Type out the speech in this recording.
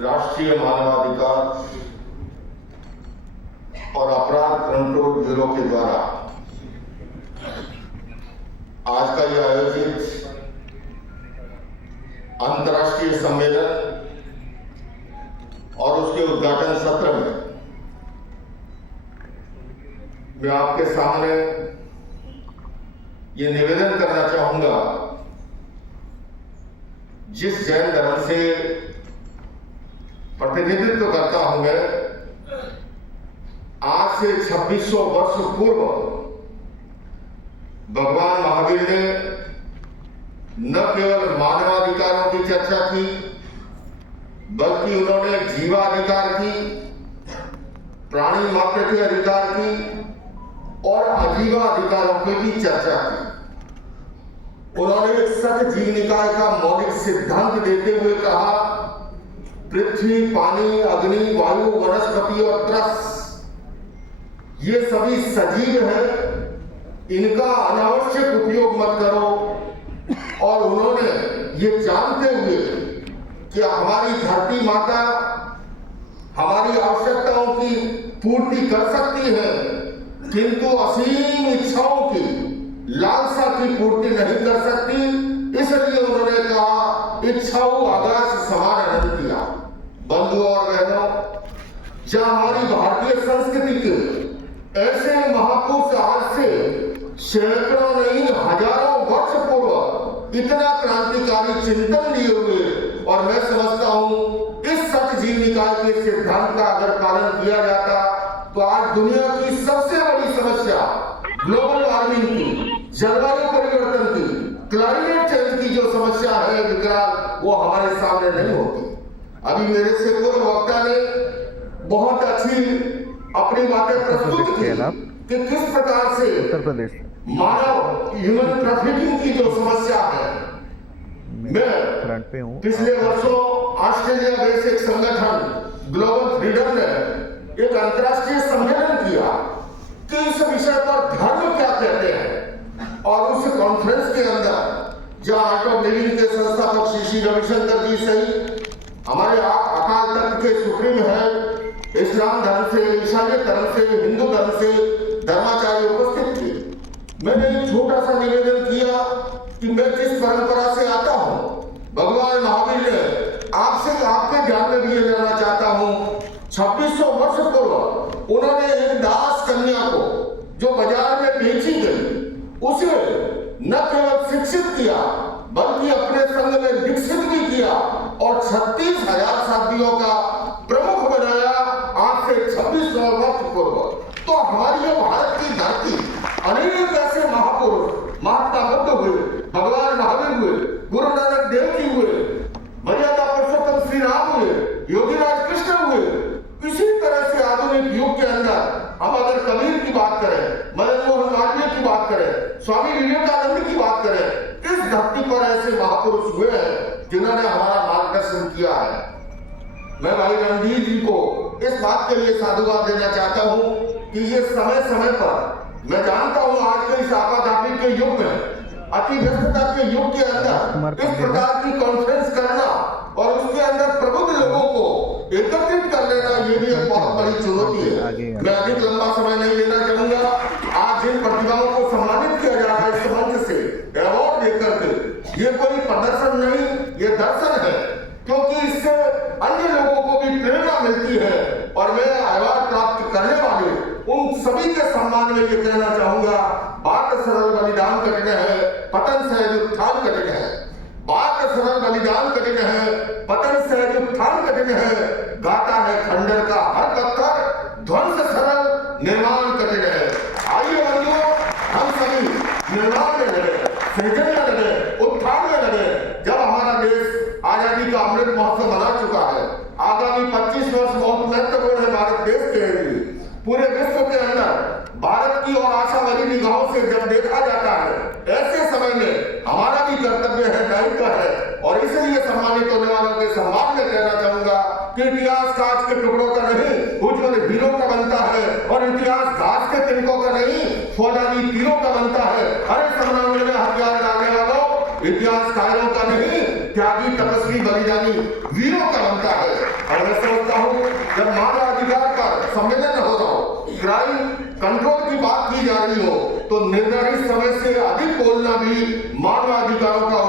राष्ट्रीय मानवाधिकार और अपराध कंट्रोल ब्यूरो के द्वारा आज का यह आयोजित अंतर्राष्ट्रीय सम्मेलन और उसके उद्घाटन सत्र में मैं आपके सामने ये निवेदन करना चाहूंगा, जिस जैन धर्म से प्रतिनिधित्व करता हूं मैं, आज से 2600 वर्ष पूर्व भगवान महावीर ने न केवल मानवाधिकारों की चर्चा की, बल्कि उन्होंने जीवाधिकार की, प्राणी मात्र के अधिकार की और अजीवा अधिकारों की भी चर्चा की। उन्होंने सत जीव निकाय का मौलिक सिद्धांत देते हुए कहा, पृथ्वी, पानी, अग्नि, वायु, वनस्पति और दृश्य ये सभी सजीव हैं, इनका अनावश्यक उपयोग मत करो। और उन्होंने ये जानते हुए कि हमारी धरती माता हमारी आवश्यकताओं की पूर्ति कर सकती है, किंतु असीम इच्छाओं की, लालसा की पूर्ति नहीं कर सकती। इसलिए उन्होंने कहा, इच्छाओं आकाश समान अनंत किया। बंधुओं और बहनों, जहां हमारी भारतीय संस्कृति के ऐसे महापुरुष आज से सैकड़ों नहीं हजारों वर्ष पूर्व इतना क्रांतिकारी चिंतन लिए हुए, और मैं समझता हूं इस सत जीव निकाय के सिद्धांत का अगर पालन किया जाता तो आज दुनिया की सबसे बड़ी समस्या ग्लोबल वार्मिंग की, जलवायु परिवर्तन की, क्लाइमेट चेंज की जो समस्या है विकराल, वो हमारे सामने नहीं होती। अभी मेरे से पूर्व वक्ता ने बहुत अच्छी अपनी बातें प्रस्तुत की कि किस प्रकार से उत्तर प्रदेश मानव ह्यूमन ट्रैफिकिंग की जो समस्या है। मैं फ्रंट पे हूँ। पिछले वर्षों ऑस्ट्रेलिया बेस्ड एक संगठन ग्लोबल फ्रीडम ने एक अंतर्राष्ट्रीय सम्मेलन किया कि इस विषय पर धर्म क्या कहते हैं, और उस कॉन्फ्रेंस के अंदर जहां आर्ट ऑफ लिविंग के संस्थापक श्री श्री रविशंकर जी सही, हमारे अकाल तख्त के सुप्रीम है, इस्लाम धर्म से, ईसाई धर्म से, हिंदू धर्म से धर्माचार्य उपस्थित थे। मैंने एक छोटा सा निवेदन किया कि मैं जिस परंपरा से आता हूं, भगवान महावीर ने आपसे आपके ध्यान में भी ये लेना चाहता हूं, 2600 वर्ष पूर्व उन्होंने एक दास कन्या को जो बाजार में बेची गई, उसे न केवल शिक्षित किया बल्कि अपने संग में विकसित भी किया और 36,000 शादियों का प्रमुख बनाया आज से 2600 वर्ष पूर्व। तो हमारी ये भारत की धरती अनेक ऐसे महापुरुष, महात्मा बुद्ध हुए, भगवान महावीर हुए, गुरु नानक देव जी हुए, मर्यादा पुरुषोत्तम श्री राम हुए, योगीराज कृष्ण हुए। इसी तरह से आधुनिक युग के अंदर हम अगर कबीर की बात करें, मदन मोहन मालवीय की बात करें, स्वामी विवेकानंद की बात करें, इस धरती पर ऐसे महापुरुष हुए हैं जिन्होंने हमारा मार्गदर्शन किया है। मैं भाई रणधीर जी को इस बात के लिए साधुवाद देना चाहता हूं कि ये समय समय पर, मैं जानता हूं आज के इस आपाधापी के युग में, अति व्यस्तता के युग के अंदर इस प्रकार की कॉन्फ्रेंस करना और उसके अंदर प्रबुद्ध लोगों को एकत्रित कर लेना, ये भी एक बहुत बड़ी चुनौती है। मैं अधिक लंबा समय नहीं लेना चाहूंगा। आज जिन प्रतिभाओं को सम्मानित किया जा रहा है इस मंच से अवार्ड देकर के, ये कोई प्रदर्शन नहीं, ये दर्शन है, क्योंकि इससे अन्य लोगों को भी प्रेरणा मिलती है। और मैं अवार्ड प्राप्त करने वाले उन सभी के सम्मान में ये कहना चाहूंगा, बात सरल बलिदान कठिन है, पतन सहज उत्थान कठिन है। बात सरल बलिदान कठिन है, पतन सहज उत्थान कठिन है। गाता है खंडर का हर पत्थर, ध्वंस सरल निर्माण कठिन है। आइए बंधुओं, हम सभी निर्माण में लगे, सृजन में लगे, उत्थान में लगे। जब हमारा देश आजादी का अमृत महोत्सव मना चुका है, आगामी 25 वर्ष बहुत महत्वपूर्ण है भारत देश के लिए। पूरे विश्व के अंदर भारत की और आशावादी निगाहों से जब देखा जाता है, ऐसे समय में हमारा भी कर्तव्य है, दायित्व है, और इसलिए सम्मानित होने वालों के सम्मान में कहना चाहूंगा कि इतिहास कांच के टुकड़ों का नहीं, उज्जवल हीरों का बनता है, और इतिहास घास के तिनकों का नहीं, फौलादी तीरों का बनता है। हरे संग्राम में हथियार डालने वालों, इतिहास कायरों का नहीं, त्यागी तपस्वी बलिदानी वीरों का बनता है। जब मानवाधिकार पर सम्मेलन हो रहा हो, क्राइम कंट्रोल की बात की जा रही हो, तो निर्धारित समय से अधिक बोलना भी मानवाधिकारों का